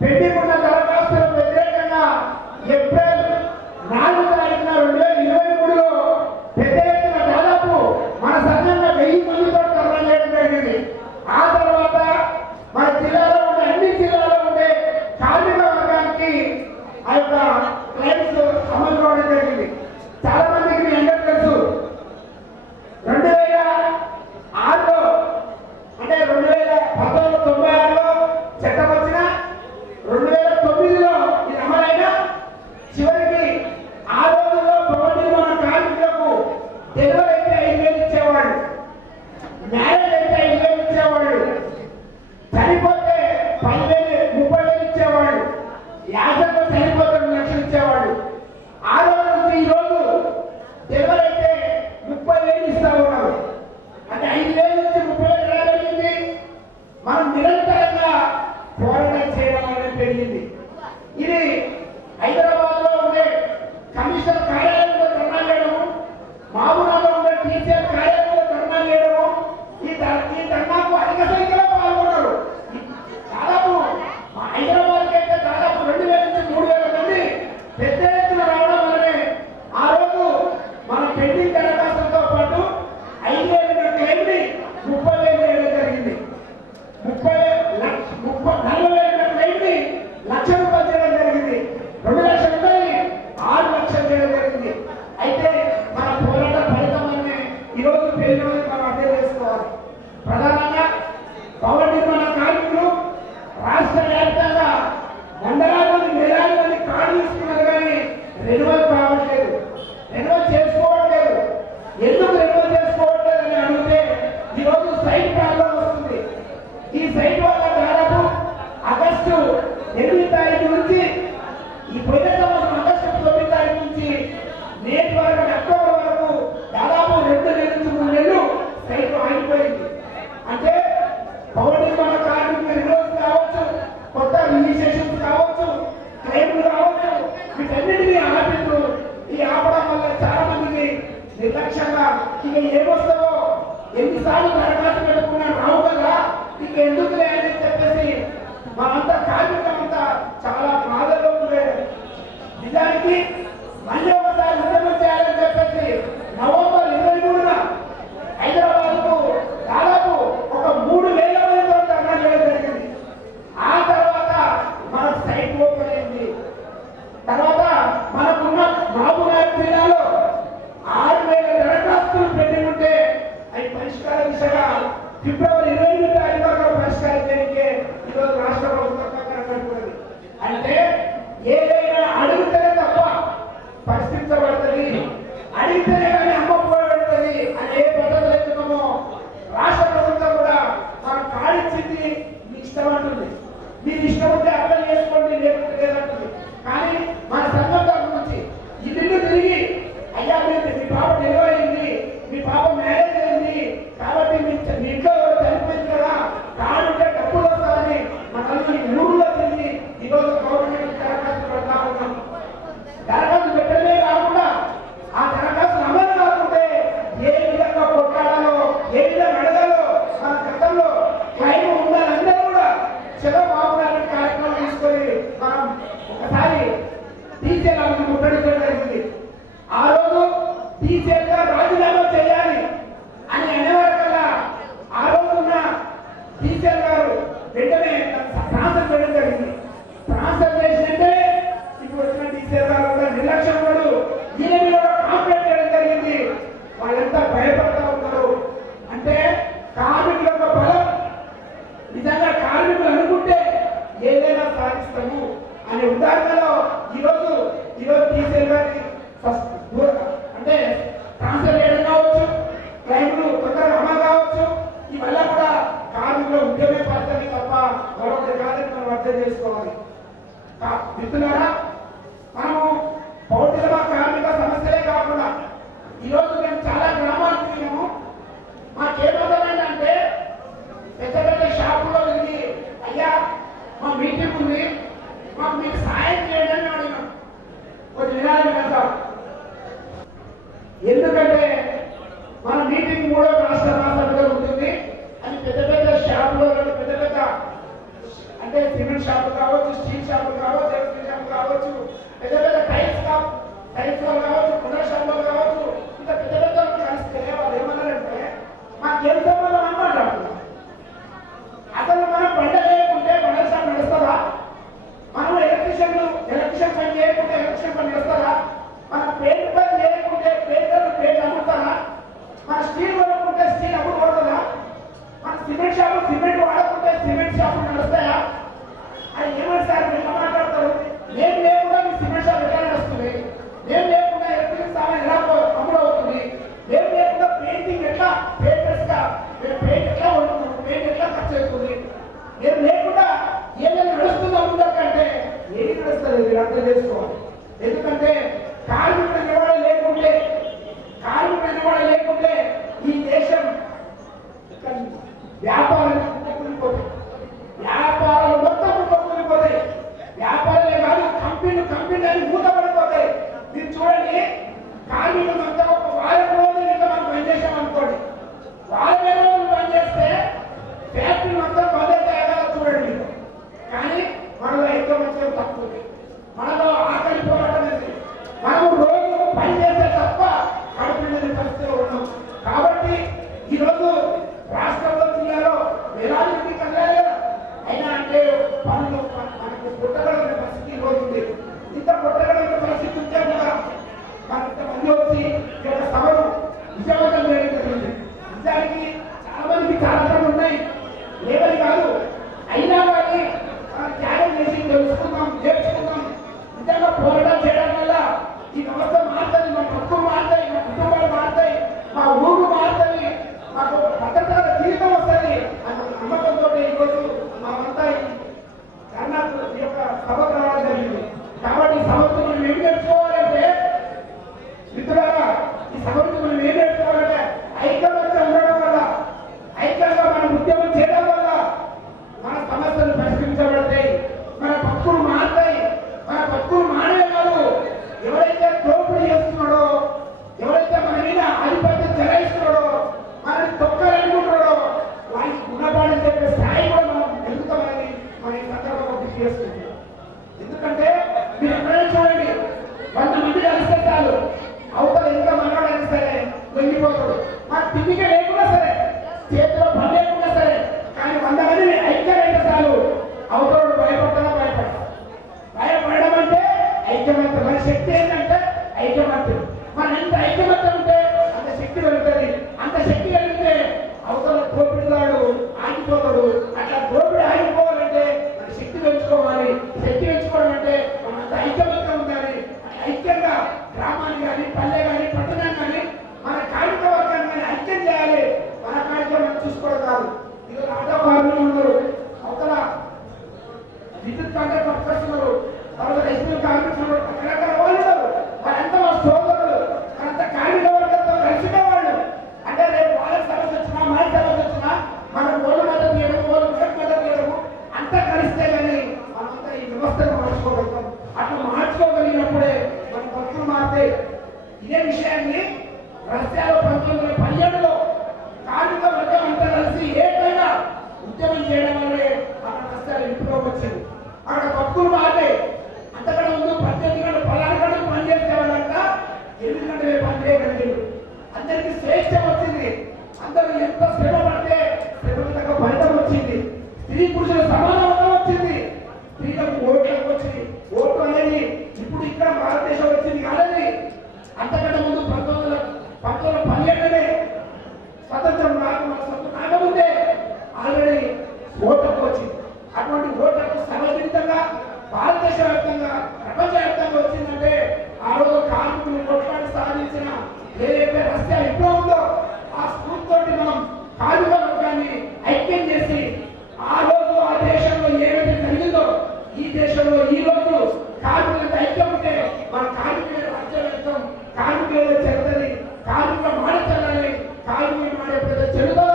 Pending ఉన్న దరఖాస్తులకు వ్యతిరేకంగా April 4వ తారీఖున 2023లో పెద్ద ఎత్తున దాదాపు మన సంఘంగా 1000 మందితో ధర్నా చేయడం జరిగింది. ఆ తర్వాత మన జిల్లాలో ఉండే అన్ని జిల్లాలో ఉండే కార్మిక వర్గానికి ఆ యొక్క క్లైమ్స్ అమలు కావడం జరిగింది. చాలా మందికి మీ అందరికీ తెలుసు 2006లో అంటే 1996లో చట్టం వచ్చిన 2009లో ఇది అమలైన చివరికి ఆ రోజుల్లో ప్రొవైడ్ మన కార్మికులకు డెలివరీ అయితే 5,000 ఇచ్చేవాళ్ళు, మ్యారేజ్ అయితే 5,000 ఇచ్చేవాళ్ళు, చనిపోతే 10,000 ఇచ్చేవాళ్ళు, యాసంలో చనిపోతే 2 లక్షలు ఇచ్చేవాళ్ళు. ఆ రోజు నుంచి ఈ రోజు డెలివరీ అయితే 30,000 ఇస్తా ఉన్నారు. అంటే 5,000 నుంచి 30,000 ఎలా పెరిగింది? మనం నిరంతరంగా పోరాటం చేయడం అనేది పెరిగింది. ఇది హైదరాబాద్ లో ఉండే కమిషనర్ కార్యాలయంలో ధర్నా చేయడము, మామూలులో ఉండే టీచర్ కార్యాలయంలో ధర్నా చేయడము, ఈ ధర్నాకు అధిక సంఖ్యలో పాల్గొన్నారు. దాదాపు హైదరాబాద్కి అయితే దాదాపు 2,000 నుంచి 3,000 మంది పెద్ద ఎత్తున రావడం వల్లనే ఆ రోజు మన పెండింగ్ దరఖాస్తులతో పాటు 5,000 క్లెయిమ్ని 30,000 వేయడం జరిగింది. 40,000 క్లెయిమ్ని ₹1,00,000 చేయడం జరిగింది. 2 లక్షలు 6 లక్షలు చేయడం జరిగింది. అయితే మన పోరాట ఫలితం అనే ఈరోజు పేరుని మనం అర్థం చేసుకోవాలి. ప్రధానంగా భవన నిర్మాణ కార్మికులు రాష్ట్ర వ్యాప్తంగా వందలాది మంది వేలాది మంది కార్డు తీసుకున్నారు కానీ రెన్యువల్ కావట్లేదు, రెన్యువల్ చేసుకోవట్లేదు. ఎందుకు రెన్యువల్ చేసుకోవట్లేదు అని అడిగితే ఈరోజు సైట్ ప్రాబ్లం వస్తుంది. ఈ సైట్ వల్ల దాదాపు ఆగస్టు 8వ తారీఖు నుంచి ఈ పోయిన సంవత్సరం ఆగస్టు 9వ తారీఖు నుంచి నేటి వరకు అక్టోబర్ వరకు దాదాపు 2 నెలల నుంచి 3 నెలలు సైట్ ఆగిపోయింది. అంటే భవన నిర్మాణ కార్మికుల రిజర్వ్స్ కావచ్చు, కొత్త రిజిస్ట్రేషన్స్ కావచ్చు, క్లెయిమ్లు కావచ్చు, వీటన్నిటినీ ఆపిండు. ఈ ఆపడం వల్ల చాలా మందికి నిర్లక్ష్యంగా ఇక ఏమొస్తావో ఎన్నిసార్లు దరఖాస్తు పెట్టుకున్నా రావు కదా, ఇక ఎందుకులే అని చెప్పేసి మనంతా కార్మికులంతా చాలా బాధల్లో ఉండేది. నిజానికి మళ్ళీ ఒకసారి ఉద్యమం చేయాలని చెప్పేసి నవంబర్ 23న హైదరాబాద్కు దాదాపు ఒక 3,000 మందితో ధర్నా చేయడం జరిగింది. ఆ తర్వాత మన సైట్ ఓపెన్ అయింది. తర్వాత మనకున్న మహబూబ్నగర్ జిల్లాలో 6,000 దరఖాస్తులు పెండింగ్ ఉంటే అవి పరిష్కార దిశగా ఫిబ్రవరి 22వ తారీఖు వరకు పరిష్కరించడానికి ఈరోజు రాష్ట్ర ప్రభుత్వం కనబడుతున్నది. అంటే ఏదైనా అడిగితేనే తప్ప పరిష్కరించబడుతుంది, అడిగితేనే కానీ అమ్మపోబడుతుంది అని ఏ పద్ధతులు ఎత్తున్నామో రాష్ట్ర ప్రభుత్వం కూడా మనం కాడిచ్చింది మీ ఇష్టం అంటుంది. మీరు ఇష్టం ఉంటే అర్థం చేసుకోండి, లేకపోతే లేదంటుంది. కానీ మన సంఘం తరఫు నుంచి ఇల్లు తిరిగి అయ్యా మీ పాప డెలివరీ అయింది, మీ పాప మ్యారేజ్ అయింది కాబట్టి మీ ఇంట్లో చనిపోయింది కదా, కాడుంటే డబ్బులు వస్తారని మనల్ని ఊళ్ళో తిరిగి ఈరోజు గవర్నమెంట్ దరఖాస్తు పెడతా ఉన్నాం. దరఖాస్తు పెట్టడమే కాకుండా ఆ దరఖాస్తు అమలు కాకుంటే ఏ విధంగా కొట్టాడాలో, ఏ విధంగా అడగాలో మన గతంలో క్లైమ్ ఉండాలందరూ కూడా చంద్రబాబు నాయుడు కార్యక్రమం తీసుకొని మనం ఒకసారి టీచర్లను ముట్టడించడం జరిగింది. ఆ రోజు టీచర్గా రాజీనామా చేయాలి అని అనేవారికల్లా ఆ రోజున్న టీచర్ గారు వెంటనే ట్రాన్స్ఫర్ చేయడం జరిగింది. ట్రాన్స్ఫర్ చేసినట్టే ఇప్పుడు వచ్చిన టీచర్ గారు కూడా నిర్లక్ష్యం ఉన్నాడు, ఈయన మీద కాంప్లైంట్ చేయడం జరిగింది. వాళ్ళంతా భయపడతా ఉన్నారు. అంటే కార్మికుల యొక్క బలం, నిజంగా కార్మికులు అనుకుంటే ఏదైనా సాధిస్తాము అనే ఉదాహరణలో ఈరోజు టీచర్ గారిని అంటే ట్రాన్స్ఫర్ చేయడం కావచ్చు, క్లైమ్లు తొందరగా అమలు కావచ్చు, ఇవల్ల కూడా కార్మికుల ఉద్యమే పద్ధతి తప్ప మరొకటి కాదని మనం అర్థం చేసుకోవాలి. మిత్రులారా, మనము పౌరుల కార్మిక సమస్యలే కాకుండా ఈరోజు మేము చాలా గ్రామాలకు తిరిగాము. మాకేమవుతుందంటే పెద్ద పెద్ద షాపుల్లో తిరిగి అయ్యా మా మీటింగ్ ఉంది, మాకు మీకు సాయం చేయండి అని అడిగినాం. కొంచెం వినాలి కదా, ఎందుకంటే మన మీటింగ్ 3వ రాష్ట్ర మహాసభలో ఉంటుంది. అది పెద్ద పెద్ద షాపులో పెద్ద పెద్ద అంటే సిమెంట్ షాపులు కావచ్చు, స్టీల్ షాపులు కావచ్చు, ఎలక్ట్రిక్ షాపులు కావచ్చు, పెద్ద పెద్ద టైల్స్ వాళ్ళు కావచ్చు, పునర్ షాపులు కావచ్చు, ఇంకా పెద్ద పెద్ద కలిస్తే వాళ్ళు ఏమన్నారంటే మాకేం సంబంధం అని మాట్లాడుతున్నారు. అసలు మనం పంట చేయకుంటే పంట షాప్ నడుస్తుందా? మనం ఎలక్ట్రిషియన్ పని చేయకుంటే ఎలక్ట్రిషియన్ పని నడుస్తుందా? మనం పెయింట్ పని చేయకుంటే పెయింట్ అమ్ముతారా? మన స్టీల్ కొనుక్కుంటే స్టీల్ అమ్ముకోతుందా? మన సిమెంట్ వాడకుంటే సిమెంట్ షాపులు నడుస్తాయా? అది ఏమని సార్ మీరు మాట్లాడతారు? మేము లేకుండా మీ సిమెంట్ షాప్ ఎలా నడుస్తుంది? మేము లేకుండా ఎలక్ట్రిక్ సామాన్ ఎలా అమ్ముడవుతుంది? మేము లేకుండా పెయింటింగ్ ఎట్లా పెయింట్ ఎట్లా ఉంటుంది? పెయింట్ ఎట్లా ఖర్చు అవుతుంది? మేము లేకుండా ఏదైనా నడుస్తుందా ముందకంటే ఏది నడుస్తుంది మీరు అర్థం చేసుకోవాలి. ఎందుకంటే కార్మికుల నివారణ లేకుంటే ఈ దేశం వ్యాపారాలు మొత్తం కూలిపోతాయి. వ్యాపారాలే కాదు కంపెనీలు మూతపడిపోతాయి. మీరు చూడండి, కార్మికులు మొత్తం ఒక వారం రోజులు ఇంకా మనం పనిచేసాం అనుకోండి, వారం రోజులు పనిచేస్తే ఫ్యాక్టరీ మొత్తం పదవుతాయో చూడండి. కానీ మనలో ఎంతో మంచి తక్కువ, మనలో ఆకలి పోరాటం ఉంది. మనం రోజు పని చేస్తే తప్ప కడుపులేని పరిస్థితిలో ఉన్నాం. కాబట్టి ఈరోజు రాష్ట్రంలో జిల్లాలో వేలాది కదలాలి. అయినా అంటే పనులు మనకు పుట్టగలిగిన పరిస్థితి ఈరోజు ఉంది. ఇంత పుట్టగలిగిన పరిస్థితి ఉంటే కూడా మన ఇంతమంది వచ్చి ఈ యొక్క సభను విజయవంతం చేయడం జరిగింది. నిజానికి చాలా మందికి కార్యక్రమాలు ఉన్నాయి, లేవని కాదు. అయినా కానీ మనం త్యాగం చేసి తెలుసుకుందాం, నేర్చుకుందాం. నిజంగా పోరాటం చేయడం వల్ల ఈ వ్యవస్థ మారుతుంది, మా కుటుంబం మారుతాయి, మా కుటుంబాలు మారుతాయి, మా ఊరు మారుతుంది, మాకు భద్రత జీవితం వస్తుంది అన్న నమ్మకంతో ఈరోజు మనమంతా ఈ యొక్క సభకు రావడం జరిగింది. కాబట్టి ఈ సభకు మనం ఏం నేర్చుకోవాలంటే, మిత్రులారా, ఈ సభకు మనం ఏం నేర్చుకోవాలంటే ఐక్యమత్యం ఉండడం వల్ల, ఐక్యంగా మనం ఉద్యమం చేయడం వల్ల మన సమస్యలు పరిష్కరించబడతాయి, మన బతుకులు మారుతాయి. మన బతుకులు మానే కాదు, ఎవరైతే దోపిడీ చేస్తున్నాడో, ఎవరైతే మన మీద ఆధిపత్యం చెలాయిస్తున్నాడో, మనని తొక్కాలనుకుంటున్నాడో వారికి గుణపాఠం చెప్పే స్థాయి కూడా మనం ఎదుగుతామని మన ఈ సందర్భంగా గుర్తు చేస్తుంది. ఎందుకంటే మీరు ఎక్కడైనా చూడండి, 100 మంది కలిస్తే చాలు, అవతల ఎంత మనవాడైనా సరే వెళ్ళిపోతాడు. మన తిండిగా లేకుండా సరే, చేతిలో పని లేకుండా సరే, కానీ 100 మందిని ఐక్యమైతే చాలు, అవతల భయపడడం అంటే ఐక్యమత్యం. మన శక్తి ఏంటంటే ఐక్యమత్యం. మన ఎంత ఐక్యమత్యం ఉంటే అంత శక్తి వెళ్తుంది. అంత శక్తి కలిగితే అవతల దోపిడిదాడు ఆగిపోతాడు. అట్లా దోపిడి ఆగిపోవాలంటే మన శక్తి పెంచుకోవాలి. శక్తి పెంచుకోవడం అంటే మనంత ఐక్యమత్యం ఉండాలి. ఐక్యంగా గ్రామాన్ని కానీ, పల్లె కానీ, పట్టణం కానీ, మన కార్మిక వర్గాన్ని కానీ ఐక్యం చేయాలి. మన కార్యక్రమం చూసుకోవడం కాదు. ఇది ఆటో కార్మికులు ఉన్నారు, అవతల విద్యుత్ కాంట్రాక్ట్ వర్కర్స్ ఉన్నారు, తర్వాత ఎస్పీఎల్ కార్మికులు, రకరకాల వాళ్ళు ఉన్నారు. వాళ్ళంతా మా సోదరులు, వాళ్ళంతా కార్మిక వర్గంతో కలిసినే వాళ్ళు. అంటే రేపు వాళ్ళకి సమస్య వచ్చినా, మన సమస్య వచ్చినా, మనం ఓళ్ళు మద్దతు చేయడం, ఓళ్ళు మద్దతు చేయడము అంతా కలిస్తే కానీ మనమంతా ఈ వ్యవస్థను మార్చుకోగలుగుతాం. అట్లా మార్చుకోగలిగినప్పుడే మన భక్తులు మారుతాయి. ఇదే విషయాన్ని రష్యాలో 1917లో కార్మిక వర్గం అంతా కలిసి ఏకైనా ఉద్యమం చేయడం వల్లే మన రష్యాలు ఇంట్లోకి వచ్చింది. అక్కడ భక్తులు మారాయి. అంతకంటే ముందు 18 గంటలు 16 గంటలు పనిచేసే వాళ్ళంతా 8 గంటలే పని చేయగలిగారు. అందరికీ స్వేచ్ఛ వచ్చింది. అందరూ ఎంత శ్రమ పడితే శ్రమకు తగ్గ ఫలితం వచ్చింది. స్త్రీ పురుషుల సమానత్వం వచ్చింది. స్త్రీలకు ఓట్లకు వచ్చింది. ఓటు అనేది ఇప్పుడు ఇక్కడ భారతదేశం వచ్చింది కాదని, అంతకంటే ముందు 1912 స్వతంత్రం కాకముందే ఆల్రెడీ ఓట్లకు వచ్చింది. అటువంటి ఓట్లకు సమర్థితంగా భారతదేశ వ్యాప్తంగా, ప్రపంచ వ్యాప్తంగా వచ్చిందంటే ఆ రోజు కార్మికులు కొట్లాడి సాధించిన ఏదైతే రష్యా విప్లవం ఉందో ఆ స్ఫూర్తితోటి మనం కార్మిక వర్గాన్ని ఐక్యం చేసి ఆ రోజు ఆ దేశంలో ఏదైతే జరిగిందో ఈ దేశంలో ఈ రోజు కార్మికులకు ఐక్యం ఉంటే మన కార్మికుల రాజ్యం వ్యక్తం, కార్మికులు చెరుతుంది, కార్మికుల మాట చెల్లాలి. కార్మికులు మాట ఎప్పుడైతే చెల్లుతుందో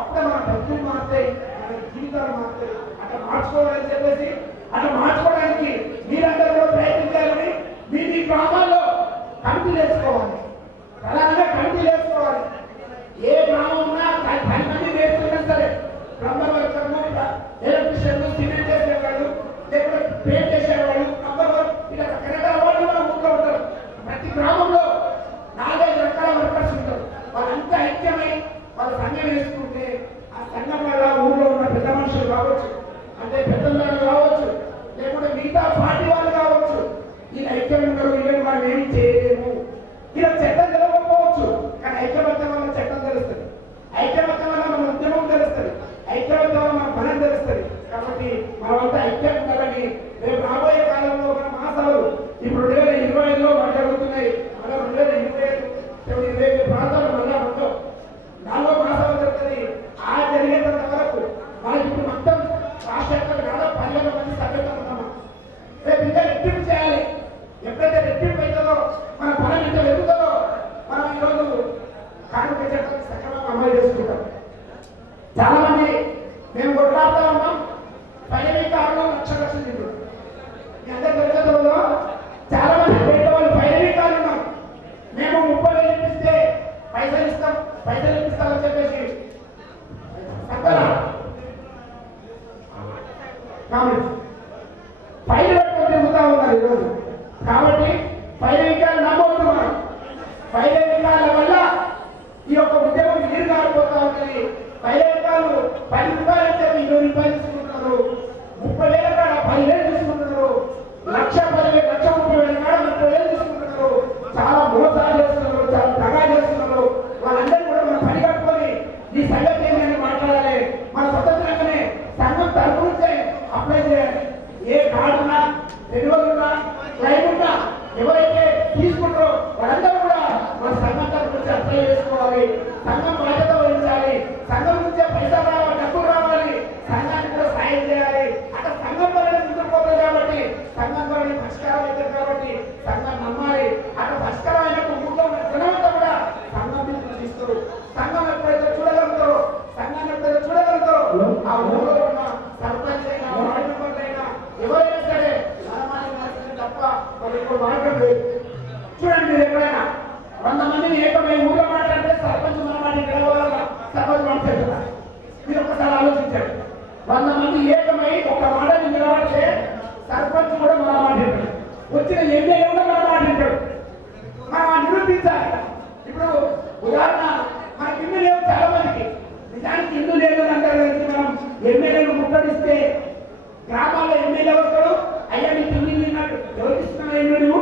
అప్పుడే మన బతుకులు మారుతాయి, మన జీవితాలు మారుతాయి. అట్లా మార్చుకోవాలని చెప్పేసి, అట్లా మార్చుకోవడానికి మీరందరూ కూడా ప్రయత్నించాలని, మీ గ్రామాల్లో కమిటీలు వేసుకోవాలి. ప్రధానంగా కమిటీలు వేసుకోవాలి. ఏ గ్రామం ఉన్నా 10 మంది వేసుకున్నా సరే, ప్లంబర్ వర్కర్లు, ఎలక్ట్రీషియన్లు, సిమెంట్ వేసేవాళ్ళు, మేము కొట్లాడుతా ఉన్నాం. పైన కారణం లక్షలు తింటు మీ అందరూ తెలుగులో చాలా మంది పేదవాళ్ళు పైన కారణం ఉన్నాం. మేము 30,000 ఇప్పిస్తే పైసలు ఇప్పిస్తామని చెప్పేసి పైన పెట్టుకొని తిరుగుతా ఉన్నారు ఈరోజు. కాబట్టి పైన నమ్మవుతున్నాం. పైన వల్ల ఈ యొక్క ఉద్యమం నీరు కాలిపోతా ఉంటుంది. పైరకాలు 10 రూపాయలు అయితే 20 రూపాయలు తీసుకుంటున్నారు. 30,000 కాడ 10,000 తీసుకుంటున్నారు. 1,10,000 1,30,000 కాడ 30,000 తీసుకుంటున్నారు. చాలా మోసాలు చేస్తున్నారు, చాలా దగా చేస్తున్నారు. వాళ్ళందరూ కూడా మనం పని కట్టుకొని ఈ సంగతి ఏమైనా మాట్లాడాలి. మన స్వతంత్రంగానే సంఘం తరపు నుంచే అప్లై చేయాలి. ఏ కార్డున్నా రెన్యువల్ ఉన్నా క్లైమ్ ఉన్నా ఎవరైతే తీసుకుంటారో వాళ్ళందరూ కూడా మన సంఘం తరపు నుంచి అప్లై చేసుకోవాలి. సంఘం బాధ్యత వహించాలి. సంఘం నుంచే పైసలు రావాలి, డబ్బులు రావాలి. సంఘానికి కూడా సాయం చేయాలి. అక్కడ సంఘం వల్ల ముందుకు పోతుంది కాబట్టి సంఘం వల్ల పరిష్కారం అవుతుంది కాబట్టి సంఘం నమ్మాలి. అక్కడ పరిష్కారం అయినప్పుడు ఊళ్ళో జనమంతా కూడా సంఘం మీద తీస్తారు. సంఘం ఎప్పుడైతే చూడగలుగుతారో ఆ ఊళ్ళో ఉన్న సర్పంచ్ అయినా వార్డు మెంబర్లు అయినా ఎవరైనా సరే తప్ప వాళ్ళు మార్గం లేదు. చూడండి మీరు ఎక్కడైనా 100 మందిని ఏకమై ఊళ్ళో మాట్లాడితే సర్పంచ్ మన మాట గెలవాలా, సర్పంచ్ మాట్లాడుతున్నా. మీరు ఒకసారి ఆలోచించండి. 100 మంది ఏకమై ఒక మాటని నిలబడితే సర్పంచ్ కూడా మన మాట వచ్చిన ఎమ్మెల్యే కూడా మన మాట మనం నిరూపించాలి. ఇప్పుడు ఉదాహరణ మనకి ఇల్లు లేవు చాలా మందికి. నిజానికి ఇల్లు లేదు అంటారు. మనం ఎమ్మెల్యేలు ముట్టడిస్తే గ్రామాల్లో ఎమ్మెల్యే వస్తాడు. అయ్యా నీకు ఇల్లు ఇన్నాడు ఎవరికి ఇస్తున్నా ఎల్లుడు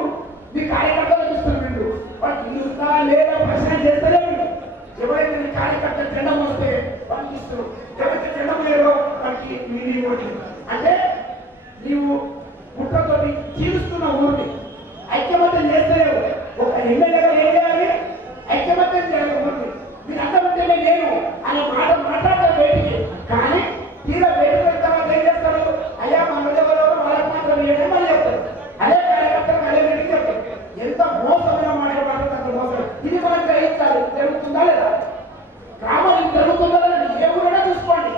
మీ కార్యకర్తలకు ఇస్తున్నాడు. వాళ్ళకి ఇల్లు ఇస్తా లేదా ప్రశ్న చేస్తలేము. ఎవరైతే నీ కార్యకర్త జెండం వస్తే వాళ్ళకి ఇస్తారు. ఎవరైతే జెండం లేదో వాళ్ళకి నీళ్ళు అంటే నీవు ముట్టతోటి చీలుస్తున్న ఊరిని ఐక్యమత్యం చేస్తలేవు. ఒక ఎమ్మెల్యేగా ఏం చేయాలి? ఐక్యమత్యం చేయాలి. ఊరిని మీరు అంతా ఉంటేనే నేను అనే మాట మాట్లాడతారు బయటికి. కానీ తీరా బయటకు వెళ్తామని ఏం చేస్తారు? అయ్యా మన ఎవరో వాళ్ళకి మాత్రం ఏమని మళ్ళీ చెప్తారు. అదే కార్యకర్తలు అదే బయటికి చెప్తారు. ఎంత మోసమైన మాట మాట్లాడుతుంది, అంత మోసం. ఇది మనం గ్రహించాలి. జరుగుతుందా లేదా? గ్రామానికి జరుగుతుందా లేదా? ఏ ఊరైనా చూసుకోండి.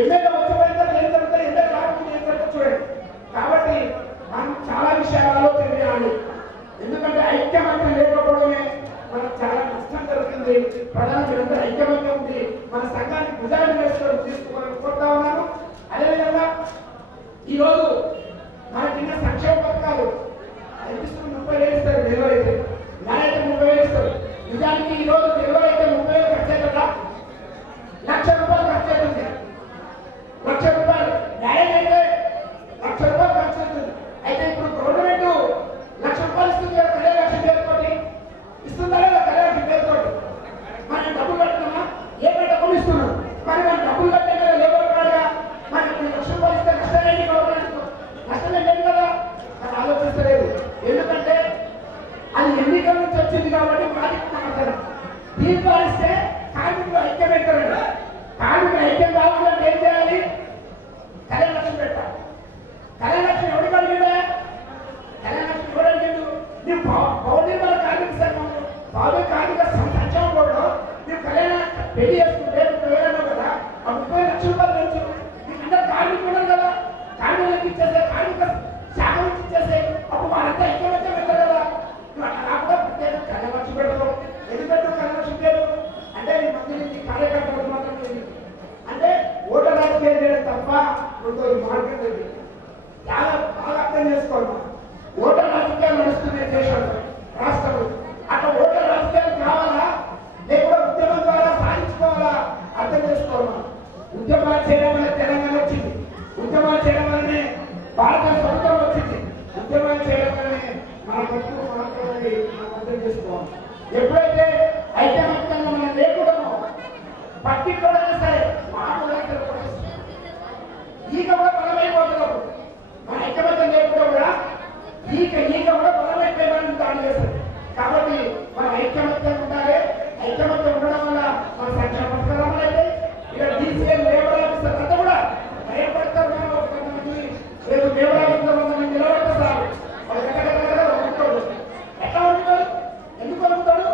ఎమ్మెల్యే వచ్చే ఏం జరుగుతుంది, ఎమ్మెల్యే రాకుండా ఏం జరుగుతుంది చూడండి. కాబట్టి మనం చాలా విషయాలు ఆలోచన చేయాలి. ఎందుకంటే ఐక్యమత్యం లేకపోవడమే మనకు చాలా నష్టం జరుగుతుంది. ప్రధాన మీరందరూ ఐక్యమత్యం ఉంది. మన సంఘాన్ని భుజాన్ని వేసుకోవడం తీసుకోవాలని కోరుతా ఉన్నాను. అదేవిధంగా ఈరోజు మనకి ఉన్న సంక్షేమ పథకాలు అనిపిస్తుంది 30,000 ఇస్తారు. డెలివరీ అయితే నేనైతే 30,000 ఇస్తారు. నిజానికి ఈరోజు డెలివరీ అయితే 30,000 ఖర్చు అవుతుందా? 1,00,000 రూపాయలు ఖర్చు అవుతుంది. 1,00,000 రూపాయలు న్యాయం అయితే 1,00,000 రూపాయలు ఖర్చు అవుతుంది. అయితే ఇప్పుడు గవర్నమెంట్ 1,00,000 రూపాయలు ఇస్తుంది కదా, కళ్యాణ పేరుతోటి ఇస్తుందా లేదా? కళ్యాణ పేరుతోటి మనం డబ్బులు కట్టుకున్నా ఏ డబ్బులు ఇస్తున్నాం. మరి మనం డబ్బులు కట్టే కదా లేబర్ కాడగా మనకి 1,00,000 రూపాయలు ఇస్తే నష్టమేంటి? గవర్నమెంట్ నష్టమే లేదు కదా. అది ఆలోచించలేదు. ఎందుకంటే అది ఎన్నికల నుంచి వచ్చింది కాబట్టి మాట్లాడతారు. దీంట్లో ఇస్తే కార్మికులు ఐక్యం పెట్టారండి. కార్మికులు ఐక్యం కావాలంటే ఏం చేయాలి? కళ్యాణ లక్ష్యం పెట్టాలి. కళ్యాణ లక్ష్యం ఎవరికి అడిగిందా? కళ్యాణ లక్ష్యం ఎవరు అడిగిండు? నీవు పౌర్ణిమల కార్మిక సంఘం బాబు కార్మిక సంక్షేమ బోర్డు నీవు కళ్యాణ పెళ్లి చేసుకుంటే 30,000 కదా, ఆ 30,00,000 రూపాయలు పెంచు. నీకు అందరు కార్మికులు ఉన్నారు కదా, కార్మికులకు ఇచ్చేసే, కార్మిక శాఖ నుంచి ఇచ్చేసే. అప్పుడు వాళ్ళంతా ఐక్యమత్యం పెట్టారు కదా. నువ్వు అట్లా రాకుండా ప్రత్యేక కళ్యాణ లక్ష్యం పెట్టదు. ఎందుకంటే కళ్యాణ లక్ష్యం పేరు అంటే నీ మంది కార్యకర్తలకు మాత్రం అంటే ఓటర్ రాజకీయం చేయడం తప్ప రెండో మార్గం లేదు. చాలా బాగా అర్థం చేసుకోవాలి. ఓటర్ రాజకీయాలు నడుస్తున్నాయి దేశంలో, రాష్ట్రంలో. అట్లా ఓటర్ రాజకీయాలు కావాలా లేకపోతే ఉద్యమం ద్వారా సాధించుకోవాలా అర్థం చేసుకోవాలి. ఉద్యమాలు చేయడం వల్ల తెలంగాణ వచ్చింది. ఉద్యమాలు చేయడం వల్లనే భారత స్వతంత్రం వచ్చింది. ఉద్యమాలు చేయడం వల్లనే మన బతుకు మాత్రమే మనం అర్థం చేసుకోవాలి. ఎప్పుడైతే ఐక్యమత్యంగా మనం లేకూడమో పట్టించుకోవడం సరే మామూలుగా ఈక కూడా బలమైపోతున్నప్పుడు మన ఐక్యమత్యం లేకుండా కూడా ఈక కూడా బలమైపోయేవాళ్ళని దాడి చేస్తారు. కాబట్టి మన ఐక్యమత్యం ఉండాలి. ఐక్యమత్యం ఉండడం వల్ల మన సంక్షేమ పథకాలు అయితే ఇక్కడ డీసీఎం లేబర్ ఆఫీసర్ అంతా కూడా భయపడతారు. కొంతమంది రేపు లేబర్ ఆఫీసర్ 100 మంది నిలబడతారు. వాళ్ళు ఉంటాడు. ఎట్లా ఉంటాడు? ఎందుకు ఉంటాడు?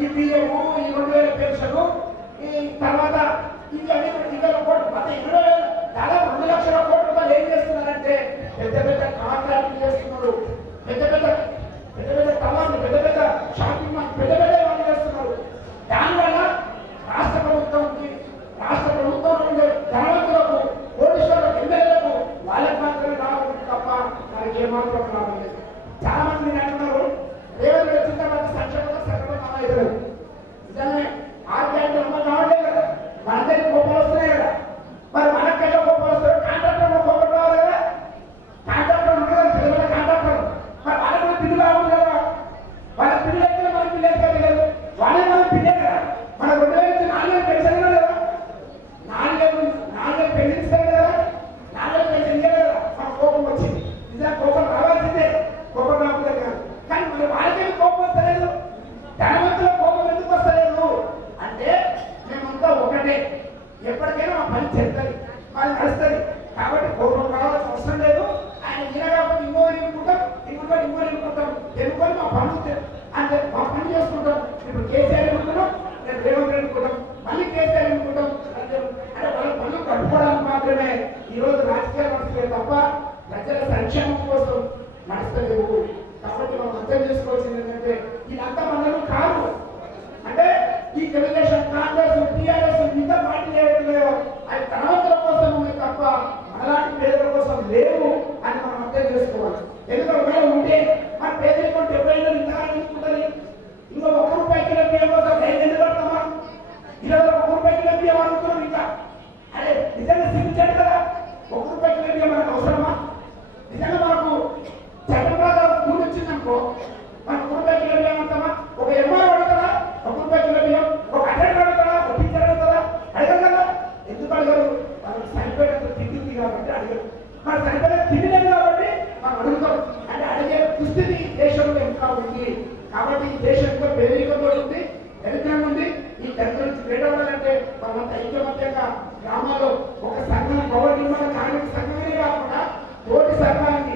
ఈ బియ్యము, ఈ 2000 పెన్షన్, ఈ తర్వాత ఇది అనేది 20,000 కోట్లు, మొత్తం 20,000 దాదాపు 2 లక్షల కోట్ల రూపాయలు ఏం చేస్తున్నారంటే పెద్ద పెద్ద కాంట్రాక్టులు చేస్తున్నారు, పెద్ద పెద్ద టవర్లు, పెద్ద పెద్ద షాపింగ్ మాల్, పెద్ద పెద్ద వాళ్ళు చేస్తున్నారు. దానివల్ల రాష్ట్ర ప్రభుత్వంలో ఉండే ధనవంతులకు, కోటీశ్వరులకు, ఎమ్మెల్యేలకు వాళ్ళకి మాత్రమే లాభం తప్ప మనకి ఏమాత్రం లాభం లేదు. చాలా మంది నేను అంటున్నారు రేవంత్ రెడ్డి వచ్చిన తర్వాత సంక్షేమంగా సక్రమంగా అమలు అవుతుంది. నిజంగానే 6 గ్యారెంటీలు అమలు కావట్లేదు కదా, మనందరికీ కోపాలు వస్తున్నాయి కదా. మరి మనకెళ్ళ కోపాలు వస్తాయి, కాంట్రాక్టర్ కోపం రావాలి కదా. కాంట్రాక్టర్ ఉండదు, పెద్ద పెద్ద కాంట్రాక్టర్ మరి వాళ్ళకి పిల్లి కావాలి కదా. వాళ్ళ పిల్లలు అయితే మనకి పిల్లలు కదా, వాళ్ళే మనం పిల్లే కదా. మన 2004 పెన్షన్ కదా, 4 పెన్షన్ కదా, 4 పెన్షన్ కదా. మన కోపం వచ్చింది, నిజంగా కోపం రావాల్సిందే, కోపం రాకపోతే కాదు. కానీ మరి వాళ్ళకేమి కోపం వస్తలేదు, ధనవంతుల కోపం ఎందుకు వస్తలేదు అంటే మేమంతా ఒకటే, ఎప్పటికైనా మా పని చేస్తుంది, పని నడుస్తుంది. కాబట్టి కోపం కావాల్సిన అవసరం లేదు. ఆయన వినగాకపోతే ఇంకోరు ఎన్నుకుంటాం, ఇంకోరు ఎన్నుకుంటాం, ఎన్నుకొని మా పనులు అంటే మా పని చేసుకుంటాం. ఇప్పుడు కేసీఆర్ ఎన్నుకుంటాం, రేపు రేవంత్ రెడ్డి ఎన్నుకుంటాం, మళ్ళీ కేసీఆర్ ఎన్నుకుంటాం. అంటే వాళ్ళ పనులు కట్టుకోవడానికి మాత్రమే ఈరోజు రాజకీయాలు నడుస్తాయి తప్ప ప్రజల సంక్షేమం కోసం నడుస్తలేవు. కాబట్టి మనం అర్థం చేసుకోవాల్సింది ఏంటంటే ఇదంతా మనలో కాదు. అంటే ఈ తెలుగుదేశం, కాంగ్రెస్, టీఆర్ఎస్ మిగతా పార్టీలు ఏవైతున్నాయో అవి ధనవంతుల కోసం ఉన్నాయి తప్ప అలాంటి పేదల కోసం లేవు అని మనం అర్థం చేసుకోవాలి. ఎందుకంటే ఉంటే మన పేదరికం 70 ఏళ్ళు ఇంకా తీసుకుంటుంది. ఇంకో 1 రూపాయి కిలో బియ్యం కోసం ఎందుకు పడతామా? 1 రూపాయి కిలో బియ్యం అనుకున్నాం. ఇంకా అదే నిజంగా సిగ్గుచేటు కదా. 1 రూపాయి కిలో బియ్యం మనకు అవసరమా? నిజంగా మనకు చట్టం ప్రకారం కూలి వచ్చిందనుకో మనకు 1 రూపాయి కిలో బియ్యం అంటామా? ఒక ఎంఆర్ అడుగుతారా 1 రూపాయి కిలో బియ్యం? ఒక అటెండర్ అడుగుతారా? ఒక టీచర్ అడుగుతారా? అడగరు కదా. ఎందుకు అడగరు? మనకు సరిపోయేంత తిండి ఉంది కాబట్టి అడగరు. మనకు సరిపోయే తిండి లేదు కాబట్టి మనం అడుగుతాం. అంటే అడిగే దుస్థితి దేశంలో ఇంకా ఉంది. కాబట్టి ఈ దేశం ఇంకా పేదరికంలో ఉంది, దరిద్రంగా ఉంది. ఈ దరిద్రం నుంచి బయట పడాలంటే మనమంతా ఐక్యమత్యంగా గ్రామాల్లో ఒక సంఘం, పవర్ నిర్మాణ కార్మిక సంఘమే కాకుండా తోటి సంఘానికి